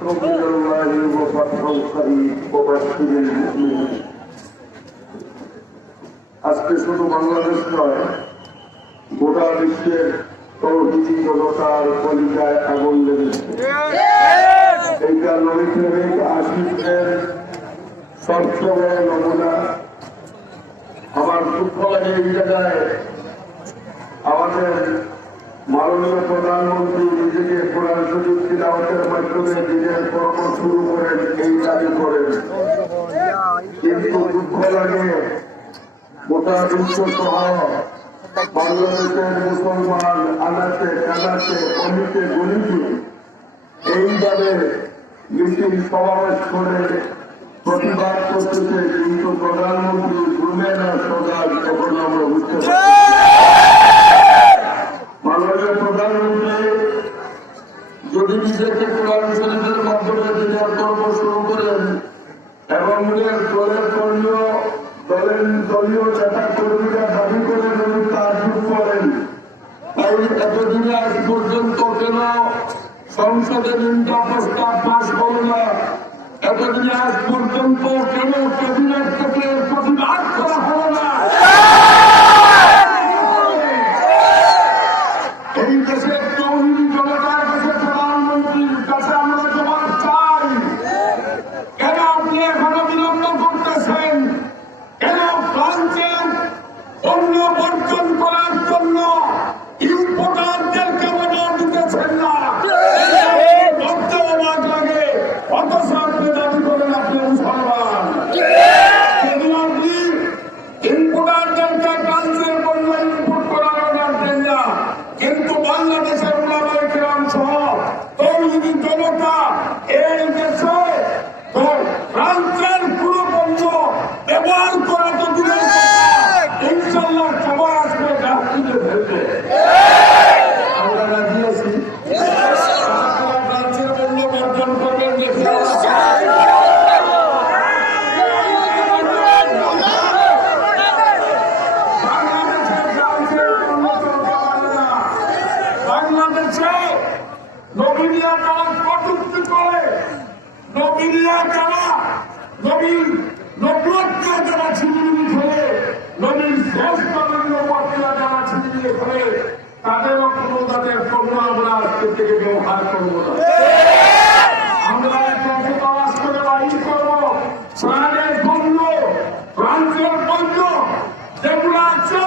نصر من الله وفتح قريب وبشر المؤمنين আজকে শুধু বাংলাদেশ নয়, গোটা বিশ্বের তৌহিদি জনতার কলিকায় আগুন লেগেছে। এইটা নবী প্রেমিক আশিকদের সবচেয়ে নমুনা। আমার দুঃখ লাগে এই জায়গায় আমাদের মাননীয় প্রধানমন্ত্রী নিজেকে কোরআন শরীফ তিলাওয়াতের মাধ্যমে দিনের কর্ম শুরু করেন, এই দাবি করেন, কিন্তু দুঃখ লাগে গোটা বিশ্ব সহ বাংলাদেশের মুসলমান আনাচে কানাচে অনিতে গণিতে এইভাবে মিছিল সমাবেশ করে প্রতিবাদ করতেছে, কিন্তু প্রধানমন্ত্রী ঘুরবে না সজাগ, এখন আমরা বুঝতে পারি। মাননীয় প্রধানমন্ত্রী যদি নিজেকে কোরআন শরীফের মাধ্যমে দিনের কর্ম শুরু করেন এবং দলীয় নেতা কর্মীরা দাবি করেন এবং তাজ্জুব করেন, তাই এতদিনে আজ পর্যন্ত কেন সংসদে নিন্দা প্রস্তাব পাস হলো না? এতদিনে আজ পর্যন্ত কেন ক্যাবিনেট থেকে প্রতিবাদ করা হলো না? এই দেশের তৌহিদি জনতার কাছে প্রধানমন্ত্রীর কাছে আমরা জবাব চাই, কেন আপনি এখনো বিলম্ব করতেছেন? কেন ফ্রান্সের পণ্য বর্জন করার জন্য ইম্পোর্টারদেরকে অর্ডার দিতেছেন না? ভাবতে অবাক লাগে, অথচ আপনি দাবি করেন আপনি মুসলমান। যেদিন আপনি ইম্পোর্টারদেরকে ফ্রান্সের পণ্য ইম্পোর্ট করার অর্ডার দেন না, কিন্তু বাংলাদেশের উলামায়ে কেরাম সহ তৌহিদি জনতা এই দেশে ফ্রান্সের পুরো পণ্য ব্যবহার করা তো দূরের কথা, ইনশাল্লাহ সবাই আসবে জাহাজে ফেলবে। আমরা রাজি আছি ফ্রান্সের পণ্য বর্জন করবেন। বাংলাদেশে নবীরা তারা কটূক্তি করে, নবীরা তারা নবীর নবুয়তকে যারা ছিনিয়ে ফেলে, নবীর শ্রেষ্ঠ নবুয়তকে যারা ছিনিয়ে ফেলে, তাদেরও কোনো তাদের পণ্য আমরা আজকে থেকে ব্যবহার করবো না। আমরা একসাথে আওয়াজ করে বাহির করবো ফ্রান্সের পণ্য, ফ্রান্সের পণ্য যেগুলো আছে,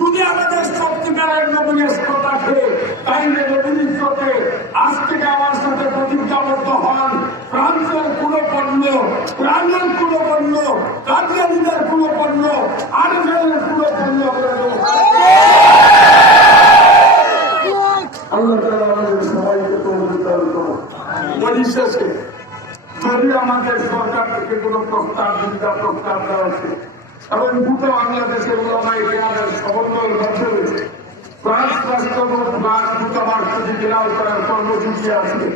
যদি আমাদের সত্যিকারের নবীনত্ব থাকে, তাইলে নবীনত্বতে আজ থেকে আমার সাথে প্রতিজ্ঞাবদ্ধ হন, ফ্রান্সের কোনো পণ্য, প্রাণের কোনো পণ্য, কাদিয়ানীদের কোনো পণ্য, আরবের কোনো পণ্য আল্লাহ তাআলা আমাদের সবাইকে তৌফিক দান করুন। পরিশেষে যদি আমাদের সরকার থেকে কোনো প্রস্তাব দেওয়া হচ্ছে এবং গোটা বাংলাদেশের উলামায়ে কেরামের সমন্বয়ের মাধ্যমে ফ্রান্স রাষ্ট্র ফ্রান্স দূতাবাস যদি ঘেরাও করার কর্মসূচি আছে,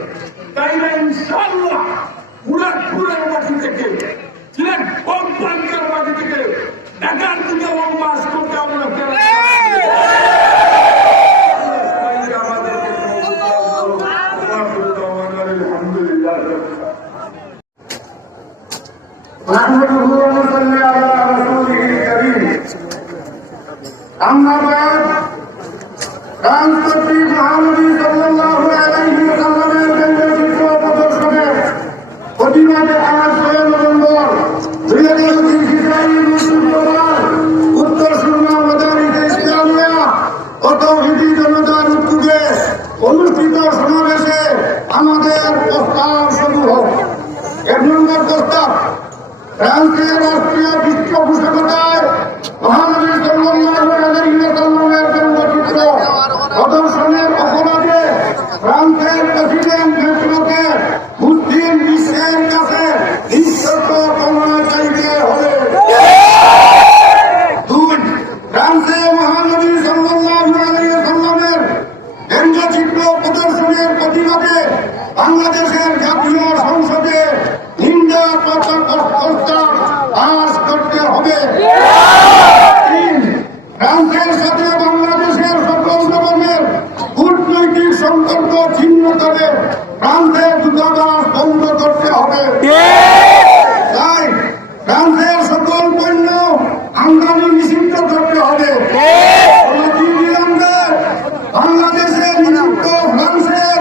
তাইলে ইনশাআল্লাহ মুরাদপুরের মাটি থেকে, সিলেট কোম্পানির মাটি থেকে ঢাকার দিকে লম্বাস করতে আমরা প্রতিবাদে আজ 6 নভেম্বর 2023 উত্তর সুরমা মাদারিতে ইসলামিয়া ও তৌহিদি জনতার উদ্যোগে অনুষ্ঠিত সমাবেশে আমাদের প্রস্তাব শুরু হোক। 1 নম্বর প্রস্তাব, ফ্রান্সের রাষ্ট্রীয় পৃষ্ঠপোষকতায় মহানবী সাল্লাল্লাহু আলাইহি ওয়াসাল্লামের জন্মচিত্র প্রদর্শনের অপরাধে ফ্রান্সের প্রেসিডেন্ট ম্যাক্রনকে মুসলিম বিশ্বের কাছে নিঃশর্ত ক্ষমা চাইতে হবে। 2, ফ্রান্সে মহানবী সাল্লাল্লাহু আলাইহি ওয়াসাল্লামের ব্যঙ্গচিত্র প্রদর্শনের প্রতিবাদে বাংলাদেশের জাতীয় সংসদে নিন্দা প্রস্তাব পাস করতে হবে। 3, ফ্রান্সের ফ্রান্সের সকল পণ্য আমদানি নিষিদ্ধ করতে হবে। বাংলাদেশে নিযুক্ত ফ্রান্সের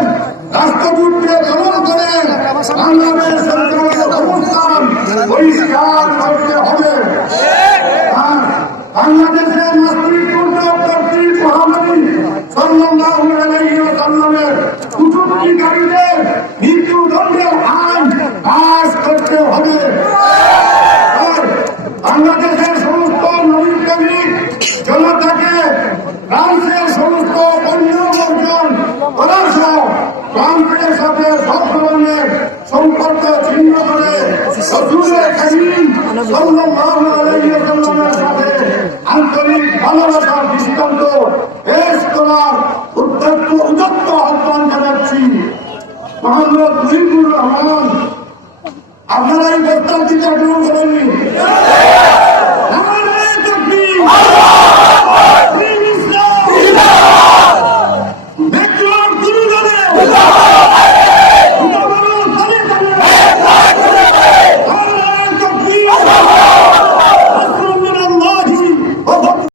রাষ্ট্রদূতকে দমন করে বাংলাদেশ সরকারের অবস্থান পরিষ্কার করতে হবে। বাংলাদেশের নাগরিক কর্তৃক মহামারী সাল্লাল্লাহু আলাইহি ওয়াসাল্লামের কুচুক্তিকারীদের মৃত্যুদণ্ডের আইন পাস করতে হবে। বাংলাদেশের সমস্ত নাগরিক জনতাকে ফ্রান্সের সমস্ত পণ্য বর্জন করার সহ ফ্রান্সের সাথে সব ধরনের সম্পর্ক ছিন্ন করে রাসূলের কারীম সাল্লাল্লাহু আলাইহি ওয়াসাল্লামের সাথে আন্তরিক ভালোবাসার দৃষ্টান্ত পেশ করার উদ্যত্ত আহ্বান জানাচ্ছি। মোহাম্মদ মুজিবুর রহমান, আপনারা এই প্রস্তাবটিকে গ্রহণ করেননি।